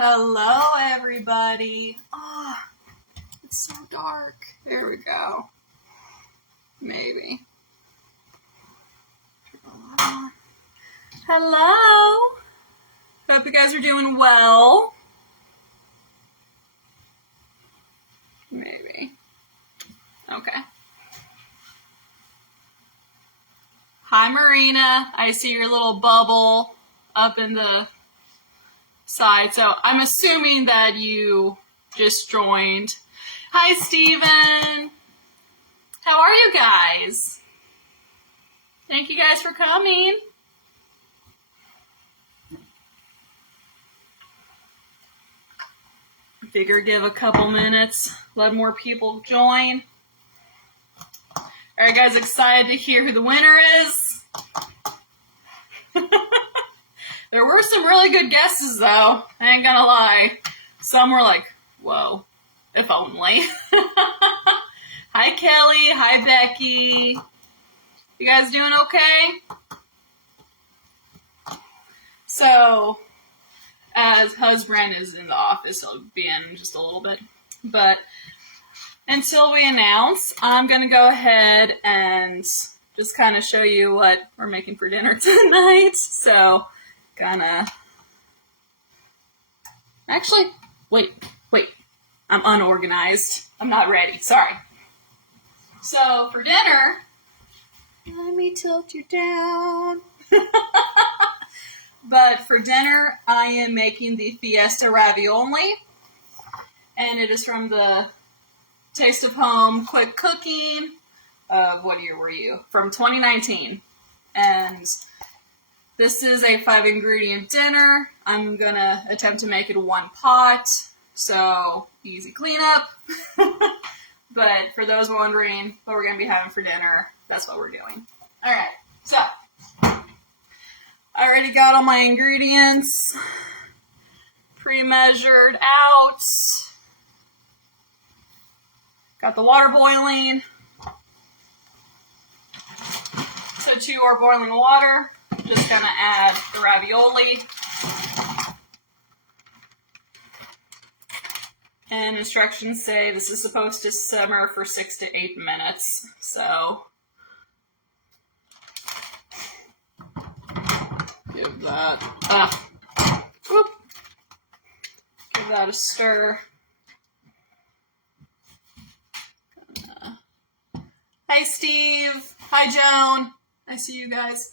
Hello, everybody. Oh, it's so dark. There we go. Maybe. Hello. Hope you guys are doing well. Maybe. Okay. Hi, Marina. I see your little bubble up in the side. So I'm assuming that you just joined. Hi, Steven. How are you guys? Thank you guys for coming. Figure give a couple minutes, let more people join. Are you guys excited to hear who the winner is? There were some really good guesses, though. I ain't gonna lie. Some were like, whoa, if only. Hi, Kelly. Hi, Becky. You guys doing okay? So, as husband is in the office, he'll be in just a little bit. But until we announce, I'm going to go ahead and just kind of show you what we're making for dinner tonight. So, actually, wait, I'm unorganized. I'm not ready, sorry. So, for dinner, let me tilt you down. But for dinner, I am making the Fiesta Ravioli, and it is from the Taste of Home Quick Cooking of, what year were you? From 2019. And this is a 5-ingredient dinner. I'm going to attempt to make it one pot, so easy cleanup. But for those wondering what we're going to be having for dinner, that's what we're doing. All right, so I already got all my ingredients pre-measured out. Got the water boiling. So to our boiling water, just gonna add the ravioli. And instructions say this is supposed to simmer for 6 to 8 minutes. So give that a stir. Hi, Steve. Hi, Joan. I see you guys.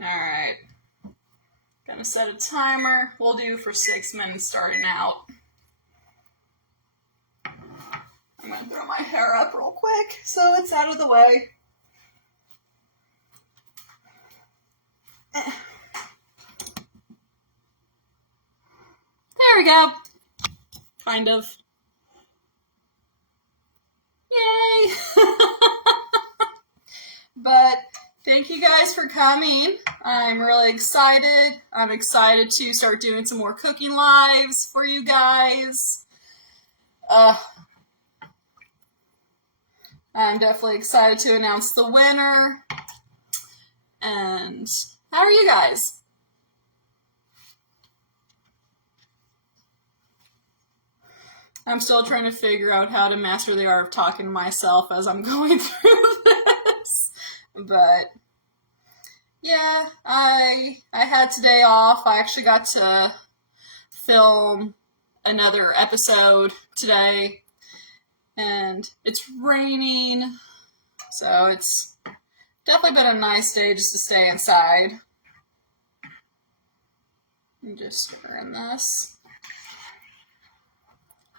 Alright. Gonna set a timer. We'll do for 6 minutes starting out. I'm gonna throw my hair up real quick so it's out of the way. There we go. Kind of. Yay! But thank you guys for coming. I'm really excited. I'm excited to start doing some more cooking lives for you guys. I'm definitely excited to announce the winner. And how are you guys? I'm still trying to figure out how to master the art of talking to myself as I'm going through this. But yeah, I had today off. I actually got to film another episode today. And it's raining. So it's definitely been a nice day just to stay inside. I'm just stirring this.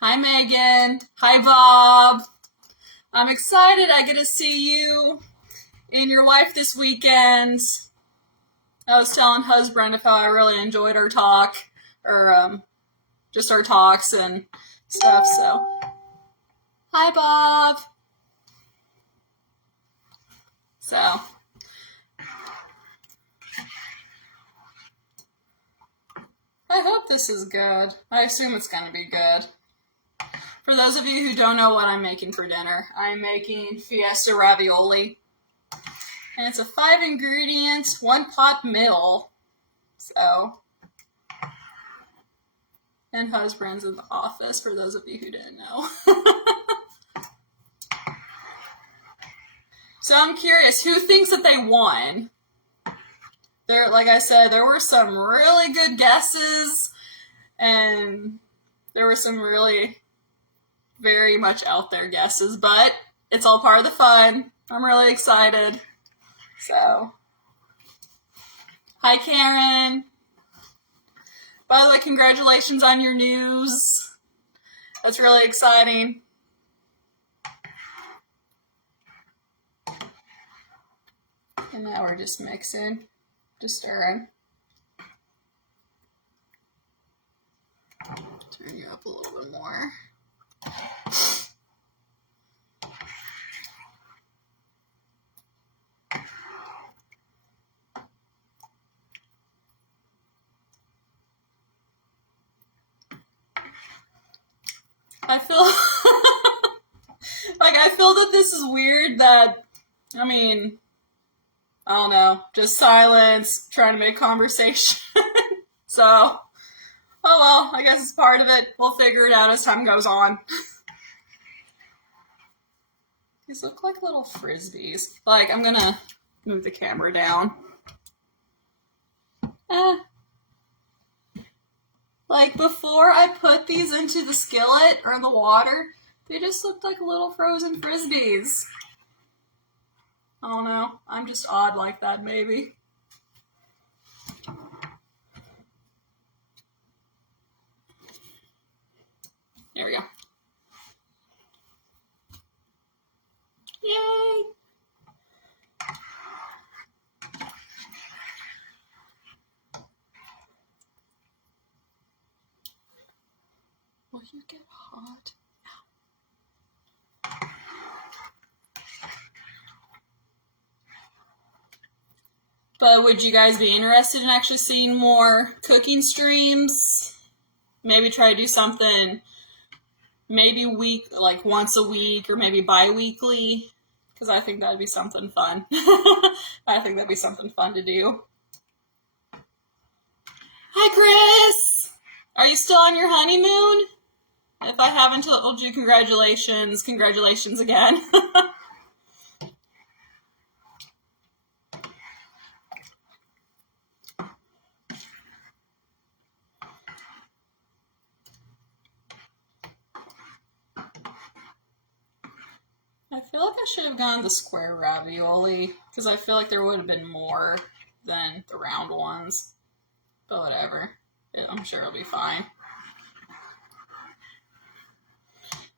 Hi, Megan. Hi, Bob. I'm excited I get to see you and your wife this weekend. I was telling husband of how I really enjoyed our talk, or just our talks and stuff, so. Hi, Bob. So. I hope this is good. I assume it's going to be good. For those of you who don't know what I'm making for dinner, I'm making Fiesta Ravioli. And it's a 5-ingredient, 1-pot meal. So, And husband's in the office, for those of you who didn't know. So I'm curious, who thinks that they won? There, like I said, there were some really good guesses, and there were some really very much out there guesses, but it's all part of the fun. I'm really excited. So, hi Karen. By the way, congratulations on your news. That's really exciting. And now we're just mixing, just stirring. Turn you up a little bit more. I feel like that this is weird that, I mean, I don't know, just silence, trying to make conversation. So, oh well, I guess it's part of it. We'll figure it out as time goes on. These look like little frisbees. Like, I'm gonna move the camera down. Like, before I put these into the skillet or in the water, they just looked like little frozen frisbees. I don't know. I'm just odd like that, maybe. There we go. Yay! Will you get hot? But would you guys be interested in actually seeing more cooking streams? Maybe try to do something maybe like once a week or maybe bi-weekly, because I think that'd be something fun. I think that'd be something fun to do. Hi, Chris! Are you still on your honeymoon? If I haven't told you, congratulations. Congratulations again. I feel like I should have gone the square ravioli, because I feel like there would have been more than the round ones. But whatever. I'm sure it'll be fine.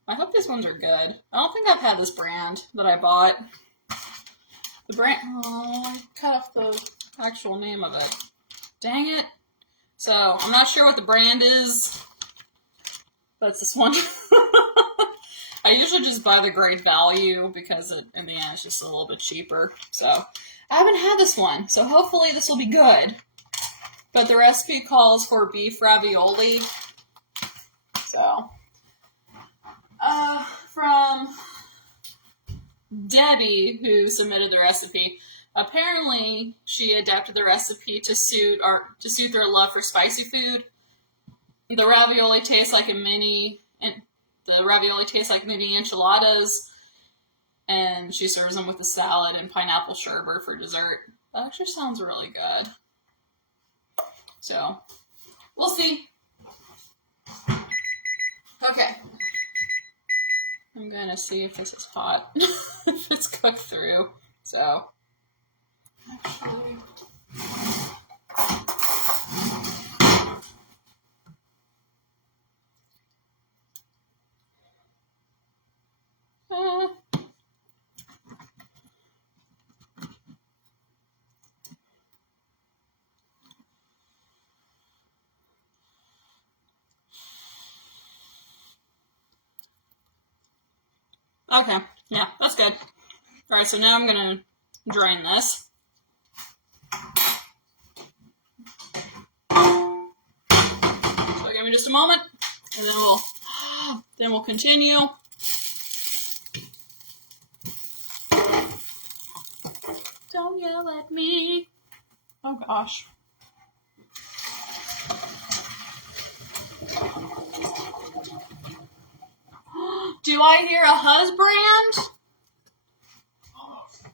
I hope these ones are good. I don't think I've had this brand that I bought. The brand... Oh, I cut off the actual name of it. Dang it. So, I'm not sure what the brand is. That's this one. I usually just buy the great value because in the end it's just a little bit cheaper. So, I haven't had this one. So, hopefully this will be good. But the recipe calls for beef ravioli. So... from Debbie, who submitted the recipe. Apparently, she adapted the recipe to suit their love for spicy food. The ravioli tastes like mini enchiladas, and she serves them with a salad and pineapple sherbet for dessert. That actually sounds really good. So, we'll see. Okay. I'm gonna see if this is hot, if it's cooked through. So, actually, okay, yeah, that's good. All right, so now I'm gonna drain this. So give me just a moment, and then we'll continue. Don't yell at me. Oh gosh. Do I hear a husband?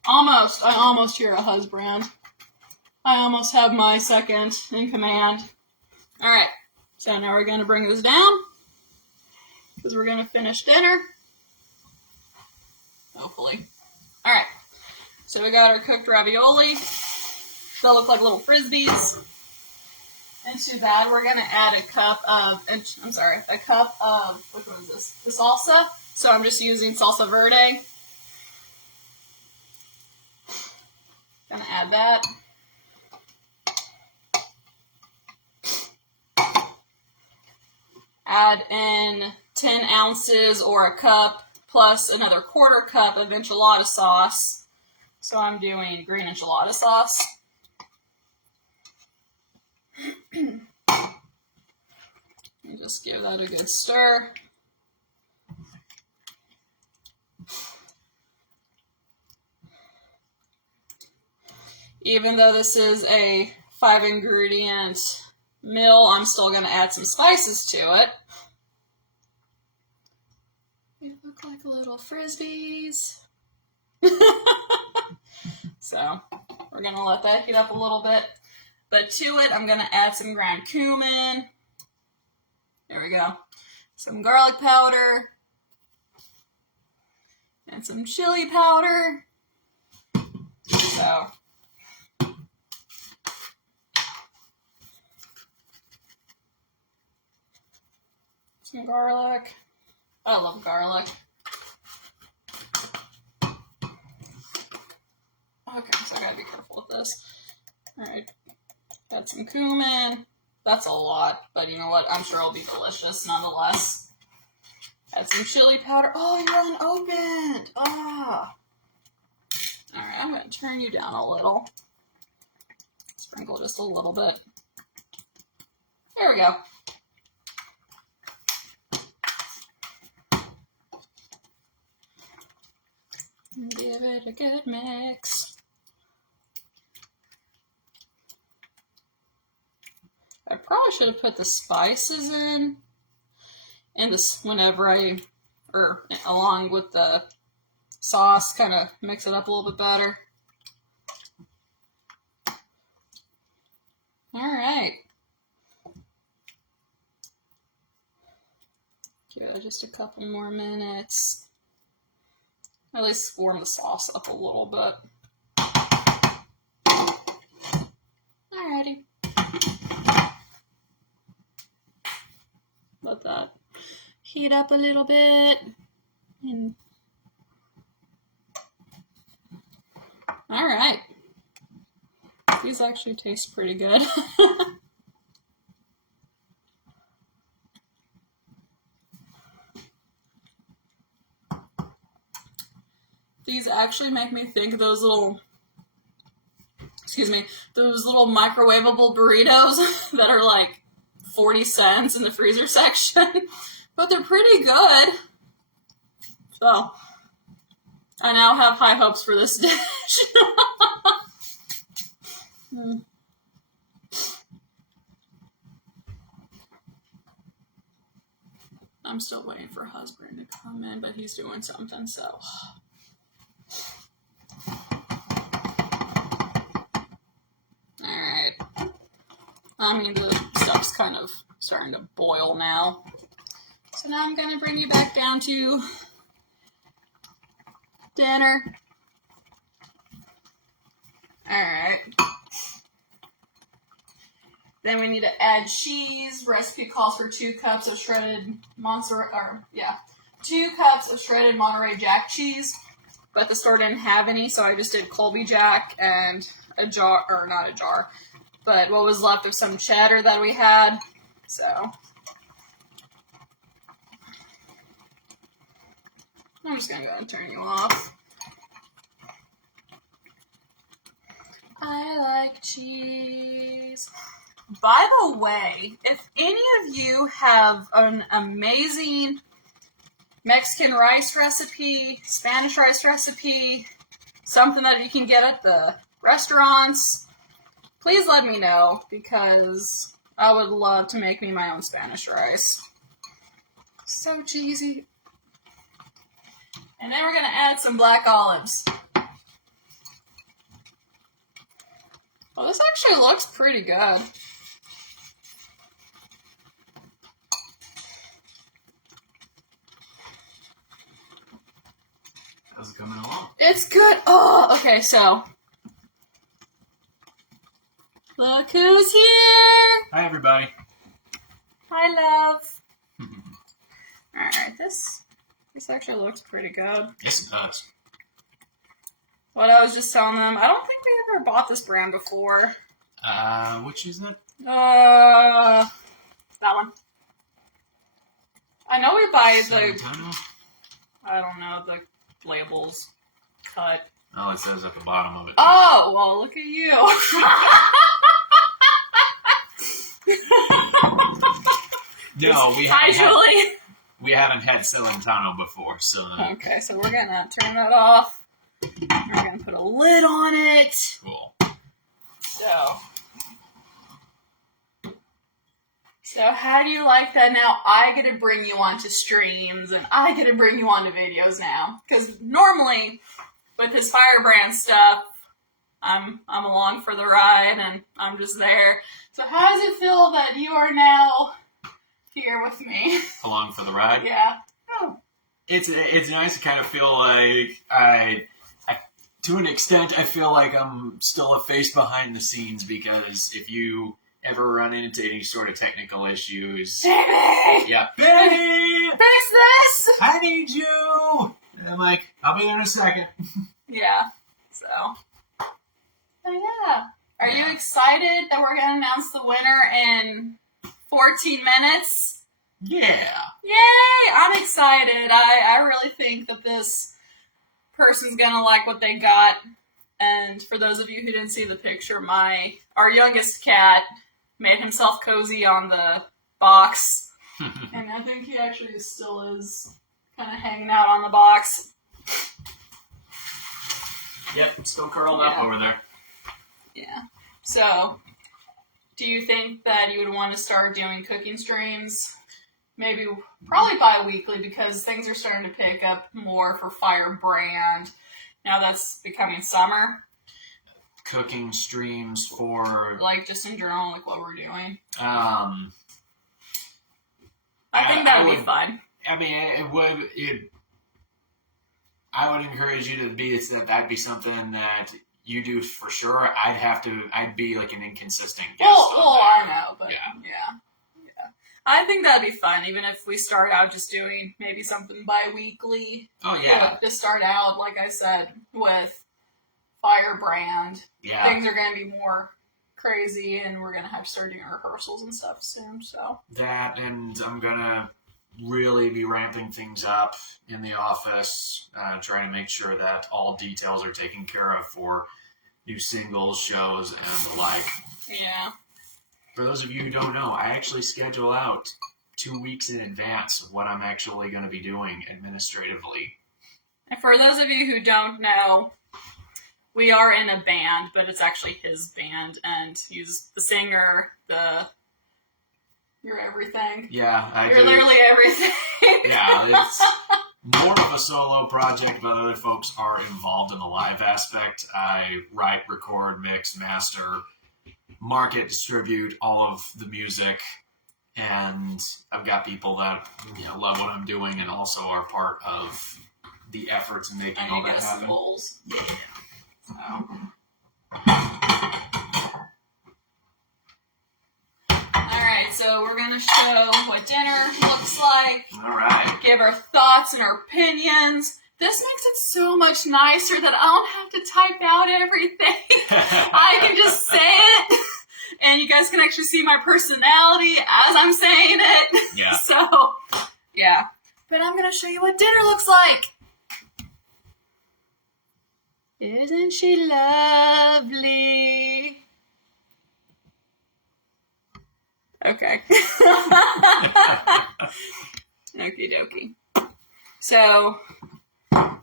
Almost. I almost hear a husband. I almost have my second in command. Alright, so now we're going to bring this down because we're going to finish dinner. Hopefully. Alright, so we got our cooked ravioli. They'll look like little frisbees. Into that, we're going to add a cup of, which one is this? The salsa. So I'm just using salsa verde. Gonna add that. Add in 10 ounces or a cup plus another quarter cup of enchilada sauce. So I'm doing green enchilada sauce. And just give that a good stir. Even though this is a 5-ingredient meal, I'm still going to add some spices to it. They look like little frisbees. So, we're going to let that heat up a little bit. But to it, I'm going to add some ground cumin. There we go. Some garlic powder. And some chili powder. So, some garlic. I love garlic. Okay, so I gotta be careful with this. Alright, add some cumin. That's a lot, but you know what? I'm sure it'll be delicious nonetheless. Add some chili powder. Oh, you're unopened! Ah! Alright, I'm gonna turn you down a little. Sprinkle just a little bit. There we go. Give it a good mix. I probably should have put the spices in this whenever along with the sauce, kind of mix it up a little bit better. All right. Give it just a couple more minutes. At least warm the sauce up a little bit. Alrighty. Let that heat up a little bit. And alright. These actually taste pretty good. These actually make me think of those little microwavable burritos that are like 40 cents in the freezer section, but they're pretty good. So, I now have high hopes for this dish. I'm still waiting for husband to come in, but he's doing something, so... Alright. The stuff's kind of starting to boil now. So now I'm going to bring you back down to dinner. Alright. Then we need to add cheese. Recipe calls for 2 cups of shredded 2 cups of shredded Monterey Jack cheese. But the store didn't have any, so I just did Colby Jack and but what was left of some cheddar that we had. So I'm just gonna go and turn you off. I like cheese. By the way, if any of you have an amazing Mexican rice recipe, Spanish rice recipe, something that you can get at the restaurants, please let me know, because I would love to make me my own Spanish rice. So cheesy. And then we're going to add some black olives. Well, this actually looks pretty good. How's it coming along? It's good. Oh, okay, so. Look who's here. Hi, everybody. Hi, love. Alright, this actually looks pretty good. Yes, it does. What I was just telling them, I don't think we ever bought this brand before. Which is that? That one. I know we buy the, Celentano? I don't know, the labels cut. Oh, it says at the bottom of it. Oh, well, look at you. No, we haven't had Celentano before, so. Okay, so we're gonna turn that off. We're gonna put a lid on it. Cool. So how do you like that? Now I get to bring you onto streams, and I get to bring you onto videos now. Because normally, with his FyreBride stuff, I'm along for the ride, and I'm just there. So how does it feel that you are now here with me? Along for the ride? Yeah. Oh. It's nice to kind of feel like I to an extent, I feel like I'm still a face behind the scenes, because if you ever run into any sort of technical issues... Baby! Yeah. Baby! Fix this! I need you! And I'm like, I'll be there in a second. Yeah. So. But yeah. Are you excited that we're going to announce the winner in 14 minutes? Yeah. Yay! I'm excited. I really think that this person's going to like what they got. And for those of you who didn't see the picture, our youngest cat made himself cozy on the box. And I think he actually still is kind of hanging out on the box. Yep, still curled up over there. Yeah. So, do you think that you would want to start doing cooking streams? Maybe, probably bi-weekly, because things are starting to pick up more for FyreBride. Now that's becoming summer. Cooking streams for... Like, just in general, like what we're doing. I think that would be fun. I mean, I would encourage you to that'd be something that you do for sure. I'd be like an inconsistent guest. I know, but yeah. I think that'd be fun, even if we start out just doing maybe something bi-weekly. Oh, yeah. To start out, like I said, with FyreBride. Yeah. Things are going to be more crazy, and we're going to have to start doing rehearsals and stuff soon, so. That, and I'm going to really be ramping things up in the office, trying to make sure that all details are taken care of for new singles, shows, and the like. Yeah. For those of you who don't know, I actually schedule out 2 weeks in advance of what I'm actually going to be doing administratively. And for those of you who don't know, we are in a band, but it's actually his band, and he's the singer, you're everything. Yeah, You're literally everything. Yeah, it's more of a solo project, but other folks are involved in the live aspect. I write, record, mix, master, market, distribute all of the music, and I've got people that love what I'm doing and also are part of the efforts in making all that happen. Bowls. Yeah. So. Alright, so we're going to show what dinner looks like. Alright. Give our thoughts and our opinions. This makes it so much nicer that I don't have to type out everything. I can just say it, and you guys can actually see my personality as I'm saying it. Yeah. So, yeah. But I'm going to show you what dinner looks like. Isn't she lovely? Okay. Okie dokie. So,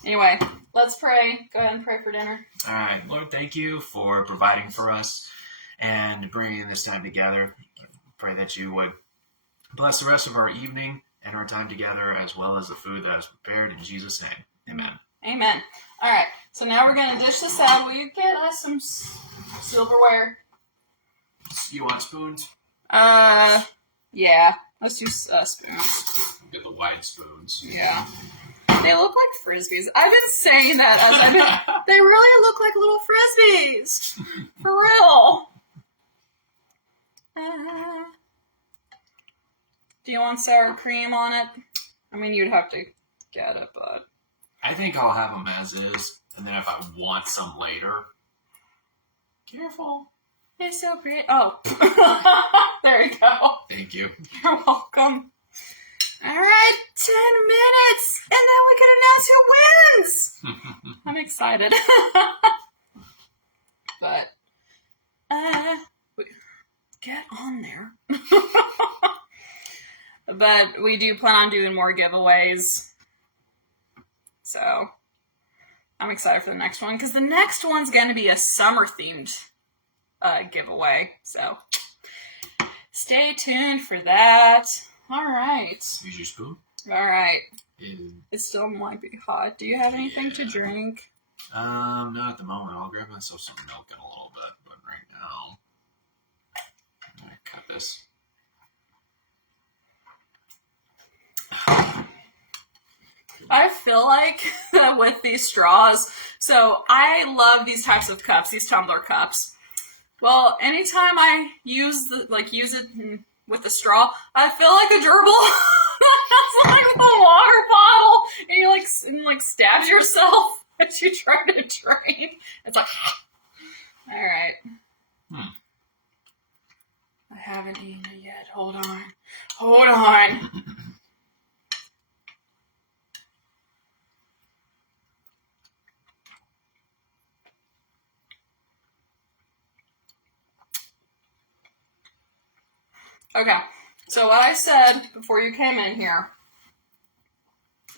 anyway, let's pray. Go ahead and pray for dinner. All right. Lord, thank you for providing for us and bringing this time together. pray that you would bless the rest of our evening and our time together, as well as the food that is prepared. In Jesus' name, amen. Amen. All right, so now we're going to dish this out. Will you get us some silverware? You want spoons? Yeah. Let's do spoons. Get the wide spoons. Yeah. They look like Frisbees. I've been saying that as I've been... They really look like little Frisbees. For real. Do you want sour cream on it? I mean, you'd have to get it, but... I think I'll have them as is, and then if I want some later... Careful. It's so pretty. Oh. There you go. Thank you. You're welcome. All right, 10 minutes, and then we can announce who wins. I'm excited. But, get on there. But we do plan on doing more giveaways. So, I'm excited for the next one, because the next one's going to be a summer-themed giveaway. So, stay tuned for that. All right. Use your spoon. All right. And, It still might be hot. Do you have anything to drink? not at the moment. I'll grab myself some milk in a little bit, but right now, I'm gonna cut this. I feel like that with these straws, so I love these types of cups, these tumbler cups. Well, anytime I use it with the straw, I feel like a gerbil. That's like the water bottle, and you stab yourself as you try to drain. It's like, all right. I haven't eaten it yet. Hold on. Okay, so what I said before you came in here,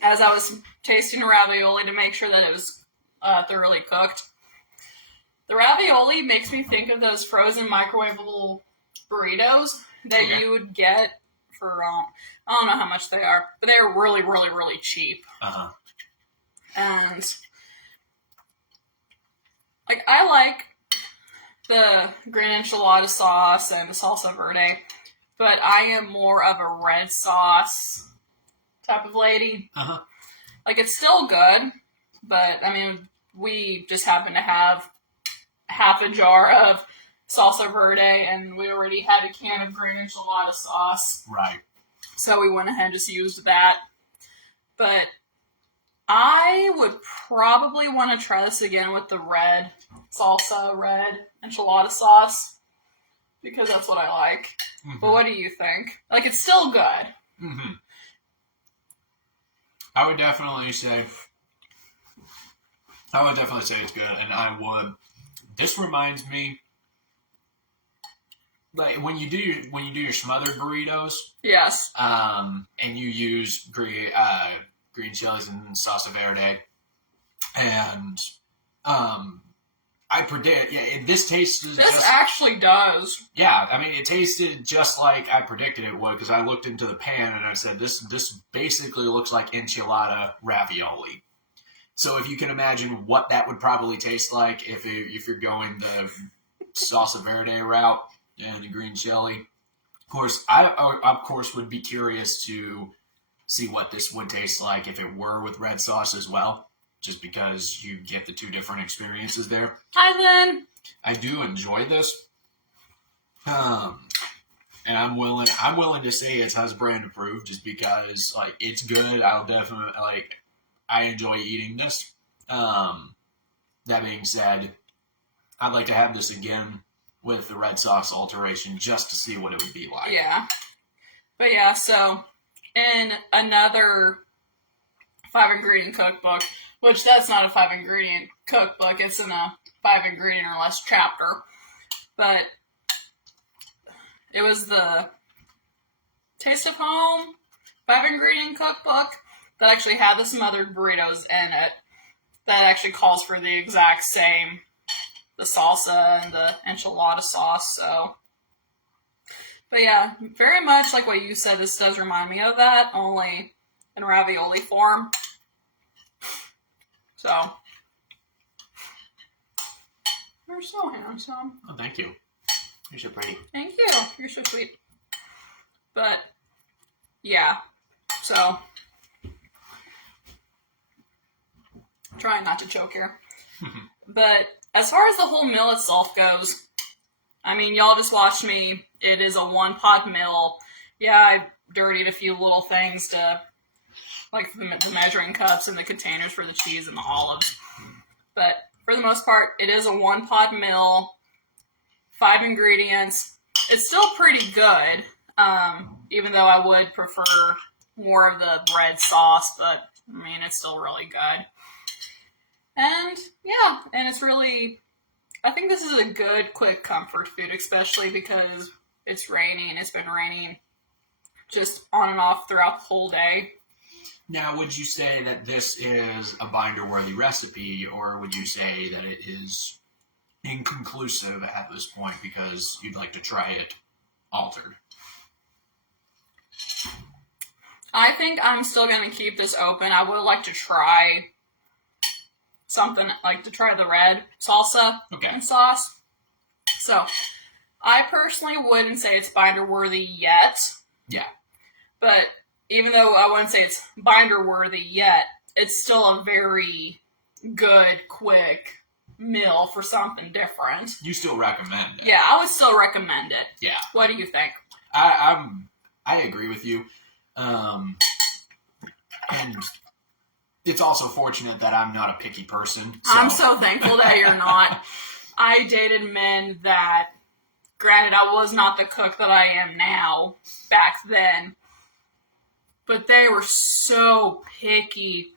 as I was tasting the ravioli to make sure that it was thoroughly cooked, the ravioli makes me think of those frozen microwavable burritos that you would get for, I don't know how much they are, but they are really, really, really cheap. Uh-huh. And, I like the green enchilada sauce and the salsa verde, but I am more of a red sauce type of lady. Uh-huh. It's still good, but, I mean, we just happen to have half a jar of salsa verde, and we already had a can of green enchilada sauce. Right. So we went ahead and just used that. But I would probably want to try this again with the red enchilada sauce, because that's what I like. Mm-hmm. But what do you think? It's still good. Mm-hmm. I would definitely say it's good, and this reminds me, when you do your smothered burritos. Yes. And you use green chilies and salsa verde, and I predict, this tastes. This actually does. Yeah, I mean, it tasted just like I predicted it would, because I looked into the pan and I said, this basically looks like enchilada ravioli. So if you can imagine what that would probably taste like if you're going the salsa verde route and the green chili. Of course, I would be curious to see what this would taste like if it were with red sauce as well, just because you get the two different experiences there. Hi, Lynn. I do enjoy this, and I'm willing to say it's husband approved, just because it's good. I'll definitely I enjoy eating this. That being said, I'd like to have this again with the red sauce alteration, just to see what it would be like. Yeah. But yeah, so in another 5-ingredient cookbook, which that's not a 5-ingredient cookbook, it's in a 5-ingredient or less chapter, but it was the Taste of Home 5-ingredient cookbook that actually had the smothered burritos in it, that actually calls for the exact same, the salsa and the enchilada sauce. So But yeah, very much like what you said, this does remind me of that, only in ravioli form. So, you're so handsome. Oh, thank you. You're so pretty. Thank you. You're so sweet. But, yeah. So, trying not to choke here. But, as far as the whole meal itself goes, I mean, y'all just watched me. It is a 1-pot meal. Yeah, I dirtied a few little things to, like the measuring cups and the containers for the cheese and the olives. But for the most part, it is a 1-pot meal, 5 ingredients. It's still pretty good, even though I would prefer more of the bread sauce, but I mean, it's still really good. And yeah, and it's really, I think this is a good, quick comfort food, especially because it's raining. It's been raining just on and off throughout the whole day. Now, would you say that this is a binder-worthy recipe, or would you say that it is inconclusive at this point because you'd like to try it altered? I think I'm still going to keep this open. I would like to try something, like to try the red salsa and sauce. So, I personally wouldn't say it's binder-worthy yet. Yeah. But even though I wouldn't say it's binder-worthy yet, it's still a very good, quick meal for something different. You still recommend it? Yeah, I would still recommend it. Yeah. What do you think? I agree with you. And it's also fortunate that I'm not a picky person. So. I'm so thankful that you're not. I dated men that, granted, I was not the cook that I am now back then, but they were so picky.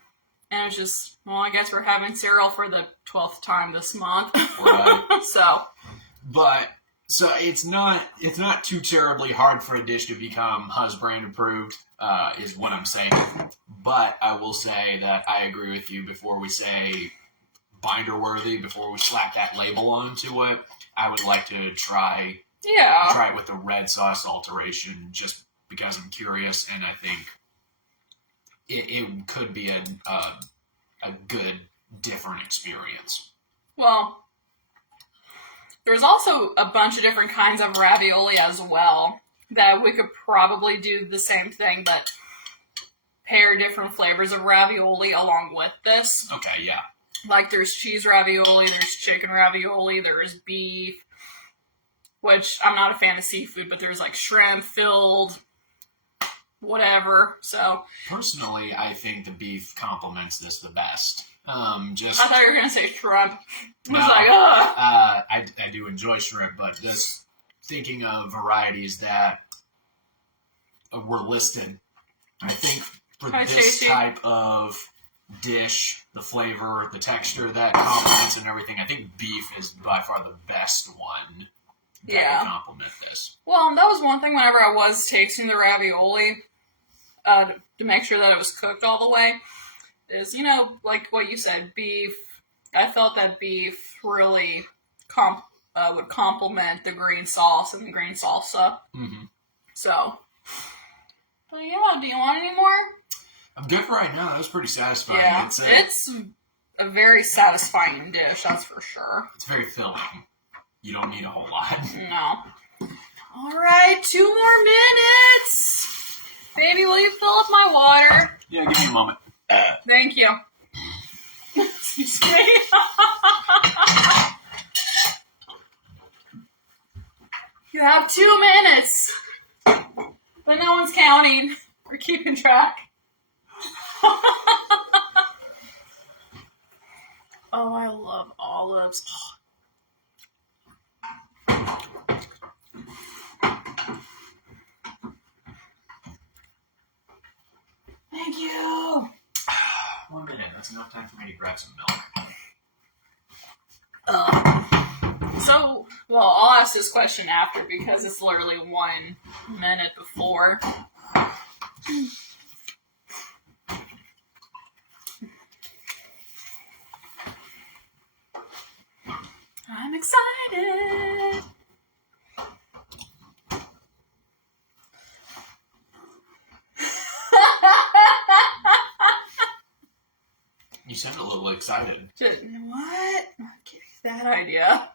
And it was just, well, I guess we're having cereal for the 12th time this month. Right. So it's not too terribly hard for a dish to become husband approved, is what I'm saying. But I will say that I agree with you. Before we say binder worthy, before we slap that label onto it, I would like to try it with the red sauce alteration, just because I'm curious, and I think it could be a good, different experience. Well, there's also a bunch of different kinds of ravioli as well that we could probably do the same thing, but pair different flavors of ravioli along with this. Okay, yeah. Like there's cheese ravioli, there's chicken ravioli, there's beef, which I'm not a fan of seafood, but there's like shrimp filled, whatever. So personally, I think the beef complements this the best. I thought you were gonna say shrimp. I was like, I do enjoy shrimp, but just thinking of varieties that were listed, I think for this type of dish, the flavor, the texture that complements and everything, I think beef is by far the best one that would complement this. Well, that was one thing whenever I was tasting the ravioli, to make sure that it was cooked all the way, is, like what you said, beef. I felt that beef really would complement the green sauce and the green salsa. Mm-hmm. So, but yeah, do you want any more? I'm good for right now. That was pretty satisfying. Yeah, it's a very satisfying dish, that's for sure. It's very filling. You don't need a whole lot. No. All right, 2 more minutes. Baby, will you fill up my water? Yeah, give me a moment. Thank you. Excuse me. You have 2 minutes. But no one's counting or keeping track. Oh, I love olives. Thank you. 1 minute. That's enough time for me to grab some milk. I'll ask this question after because it's literally 1 minute before. I'm excited. You sound a little excited. What? I'll give you that idea.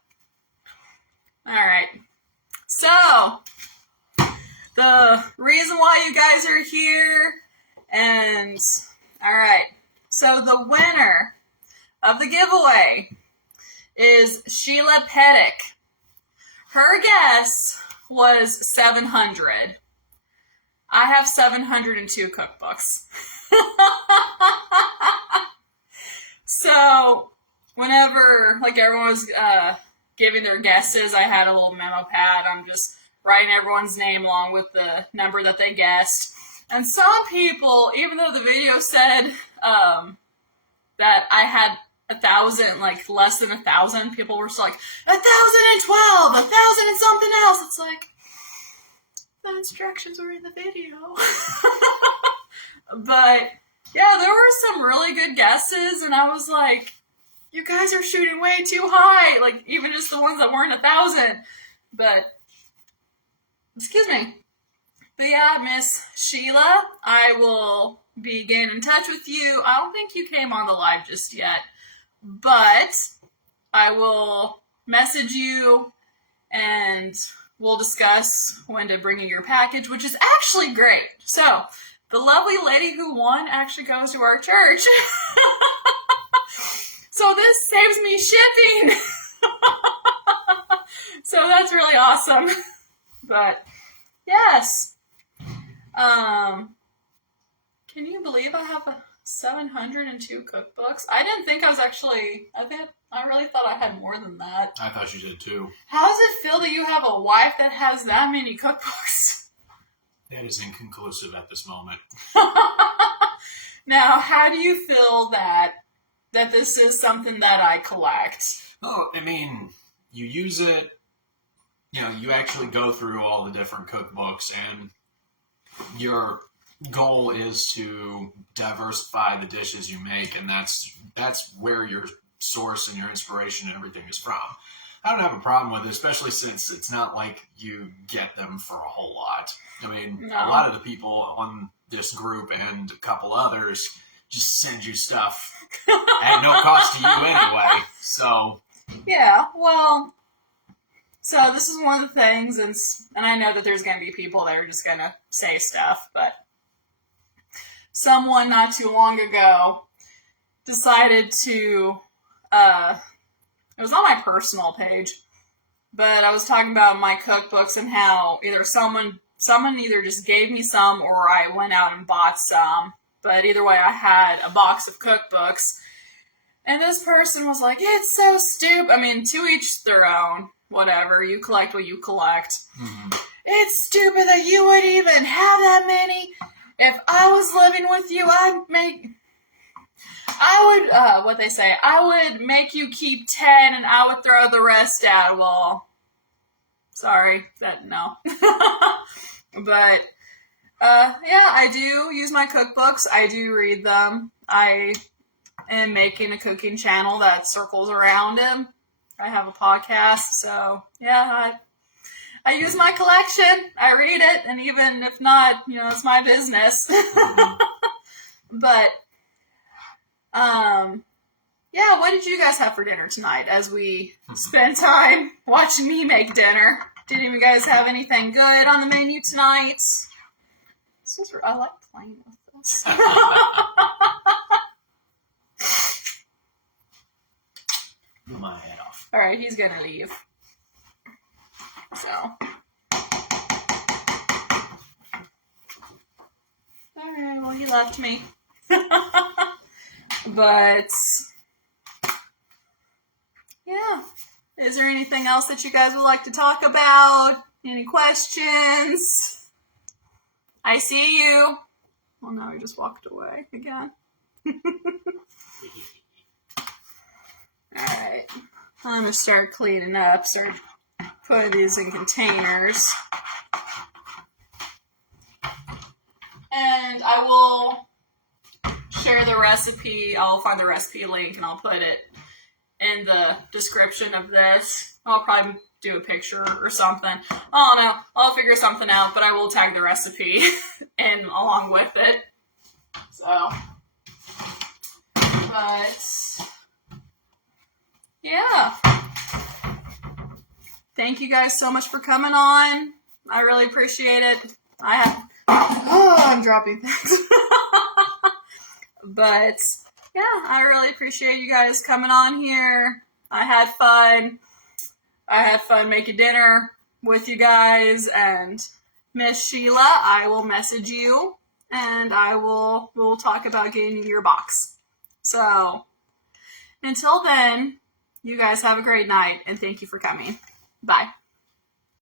Alright. So, the reason why you guys are here, and, alright. So, the winner of the giveaway is Sheila Pettick. Her guess was 700. I have 702 cookbooks. So, whenever, like, everyone was giving their guesses, I had a little memo pad. I'm just writing everyone's name along with the number that they guessed. And some people, even though the video said that I had 1,000, like, less than 1,000, people were still like, 1,012, 1,000 and something else. It's like, the instructions were in the video. But, yeah, there were some really good guesses, and I was like, you guys are shooting way too high. Like, even just the ones that weren't 1,000. But, excuse me. But yeah, Miss Sheila, I will be getting in touch with you. I don't think you came on the live just yet. But I will message you, and we'll discuss when to bring you your package, which is actually great. So, the lovely lady who won actually goes to our church. So this saves me shipping. So that's really awesome. But, yes. Can you believe I have 702 cookbooks? I didn't think I was actually, I really thought I had more than that. I thought you did too. How does it feel that you have a wife that has that many cookbooks? That is inconclusive at this moment. Now, how do you feel that this is something that I collect? Oh, I mean, you use it, you actually go through all the different cookbooks, and your goal is to diversify the dishes you make, and that's where your source and your inspiration and everything is from. I don't have a problem with it, especially since it's not like you get them for a whole lot. I mean, No. A lot of the people on this group and a couple others just send you stuff at no cost to you anyway. So Yeah, well, so this is one of the things, and I know that there's going to be people that are just going to say stuff, but someone not too long ago decided to, it was on my personal page, but I was talking about my cookbooks and how either someone either just gave me some or I went out and bought some, but either way I had a box of cookbooks, and this person was like, it's so stupid. I mean, to each their own, whatever, you collect what you collect. Mm-hmm. It's stupid that you would even have that many. If I was living with you, I would make you keep 10 and I would throw the rest out. Well, sorry, no. But, yeah, I do use my cookbooks. I do read them. I am making a cooking channel that circles around them. I have a podcast, so, yeah, I use my collection. I read it, and even if not, it's my business. But, yeah, what did you guys have for dinner tonight as we spend time watching me make dinner? Did you guys have anything good on the menu tonight? I like playing with this. blew my head off. All right, he's going to leave. So. All right, well, he left me. But, yeah. Is there anything else that you guys would like to talk about? Any questions? I see you. Well, no, he just walked away again. Alright. I'm going to start cleaning up, start putting these in containers. And I will share the recipe. I'll find the recipe link and I'll put it in the description of this. I'll probably do a picture or something. I don't know. I'll figure something out, but I will tag the recipe in along with it. So, But yeah. Thank you guys so much for coming on. I really appreciate it. I'm dropping things. But yeah, I really appreciate you guys coming on here. I had fun. I had fun making dinner with you guys. And Miss Sheila, I will message you and we'll talk about getting your box. So until then, you guys have a great night and thank you for coming. Bye.